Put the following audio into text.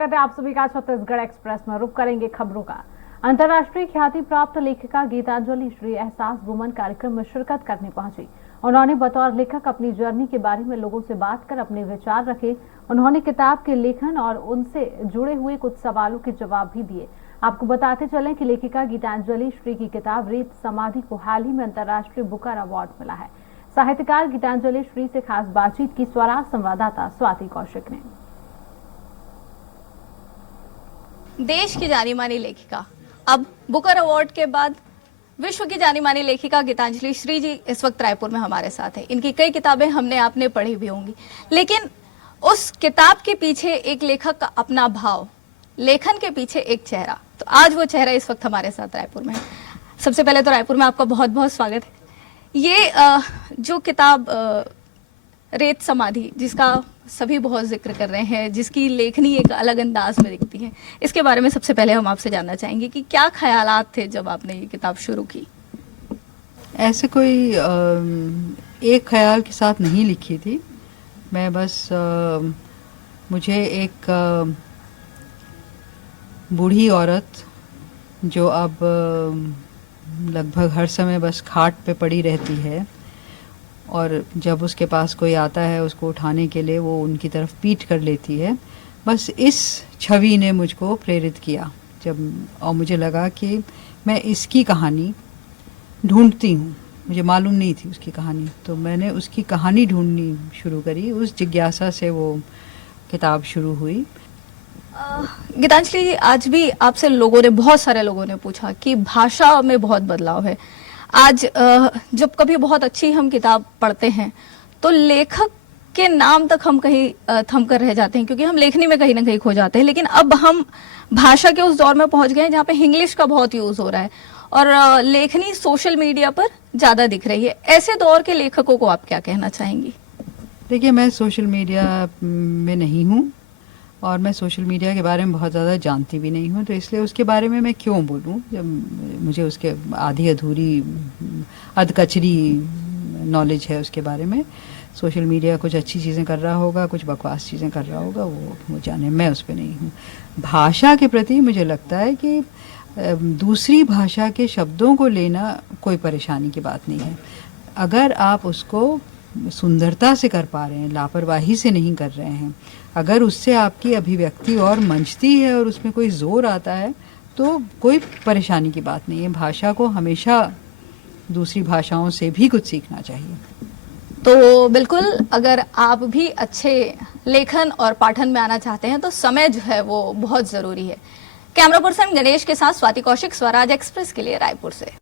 आप सभी का छत्तीसगढ़ एक्सप्रेस में रुक करेंगे खबरों का। अंतर्राष्ट्रीय ख्याति प्राप्त लेखिका गीतांजलि श्री एहसास वुमन कार्यक्रम में शिरकत करने पहुंची। उन्होंने बतौर लेखक अपनी जर्नी के बारे में लोगों से बात कर अपने विचार रखे। उन्होंने किताब के लेखन और उनसे जुड़े हुए कुछ सवालों के जवाब भी दिए। आपको बताते चलें कि लेखिका गीतांजलि श्री की किताब रेत समाधि को हाल ही में अंतर्राष्ट्रीय बुकर अवार्ड मिला है। साहित्यकार गीतांजलि श्री से खास बातचीत की स्वराज संवाददाता स्वाति कौशिक ने। देश की जानी मानी लेखिका, अब बुकर अवार्ड के बाद विश्व की जानी मानी लेखिका गीतांजलि श्री जी इस वक्त रायपुर में हमारे साथ है। इनकी कई किताबें हमने आपने पढ़ी भी होंगी, लेकिन उस किताब के पीछे एक लेखक का अपना भाव, लेखन के पीछे एक चेहरा। तो आज वो चेहरा इस वक्त हमारे साथ रायपुर में है। सबसे पहले तो रायपुर में आपका बहुत बहुत स्वागत है। ये जो किताब रेत समाधि, जिसका सभी बहुत जिक्र कर रहे हैं, जिसकी लेखनी एक अलग अंदाज में दिखती है, इसके बारे में सबसे पहले हम आपसे जानना चाहेंगे कि क्या ख्यालात थे जब आपने ये किताब शुरू की? ऐसे कोई एक ख्याल के साथ नहीं लिखी थी मैं, बस मुझे एक बूढ़ी औरत जो अब लगभग हर समय बस खाट पे पड़ी रहती है और जब उसके पास कोई आता है उसको उठाने के लिए वो उनकी तरफ पीठ कर लेती है, बस इस छवि ने मुझको प्रेरित किया और मुझे लगा कि मैं इसकी कहानी ढूंढती हूँ। मुझे मालूम नहीं थी उसकी कहानी, तो मैंने उसकी कहानी ढूंढनी शुरू करी। उस जिज्ञासा से वो किताब शुरू हुई। गीतांजलि जी, आज भी आपसे बहुत सारे लोगों ने पूछा कि भाषा में बहुत बदलाव है। आज जब कभी बहुत अच्छी हम किताब पढ़ते हैं तो लेखक के नाम तक हम कहीं थम कर रह जाते हैं, क्योंकि हम लेखनी में कहीं ना कहीं खो जाते हैं। लेकिन अब हम भाषा के उस दौर में पहुंच गए हैं जहाँ पे इंग्लिश का बहुत यूज हो रहा है और लेखनी सोशल मीडिया पर ज्यादा दिख रही है। ऐसे दौर के लेखकों को आप क्या कहना चाहेंगी? देखिए, मैं सोशल मीडिया में नहीं हूँ और मैं सोशल मीडिया के बारे में बहुत ज़्यादा जानती भी नहीं हूँ, तो इसलिए उसके बारे में मैं क्यों बोलूँ जब मुझे उसके आधी अधूरी अधकचरी नॉलेज है उसके बारे में। सोशल मीडिया कुछ अच्छी चीज़ें कर रहा होगा, कुछ बकवास चीज़ें कर रहा होगा, वो जाने, मैं उस पर नहीं हूँ। भाषा के प्रति मुझे लगता है कि दूसरी भाषा के शब्दों को लेना कोई परेशानी की बात नहीं है, अगर आप उसको सुंदरता से कर पा रहे हैं, लापरवाही से नहीं कर रहे हैं, अगर उससे आपकी अभिव्यक्ति और मंचती है और उसमें कोई जोर आता है, तो कोई परेशानी की बात नहीं है। भाषा को हमेशा दूसरी भाषाओं से भी कुछ सीखना चाहिए। तो बिल्कुल, अगर आप भी अच्छे लेखन और पाठन में आना चाहते हैं तो समय जो है वो बहुत जरूरी है। कैमरा पर्सन गणेश के साथ स्वाति कौशिक, स्वराज एक्सप्रेस के लिए रायपुर से।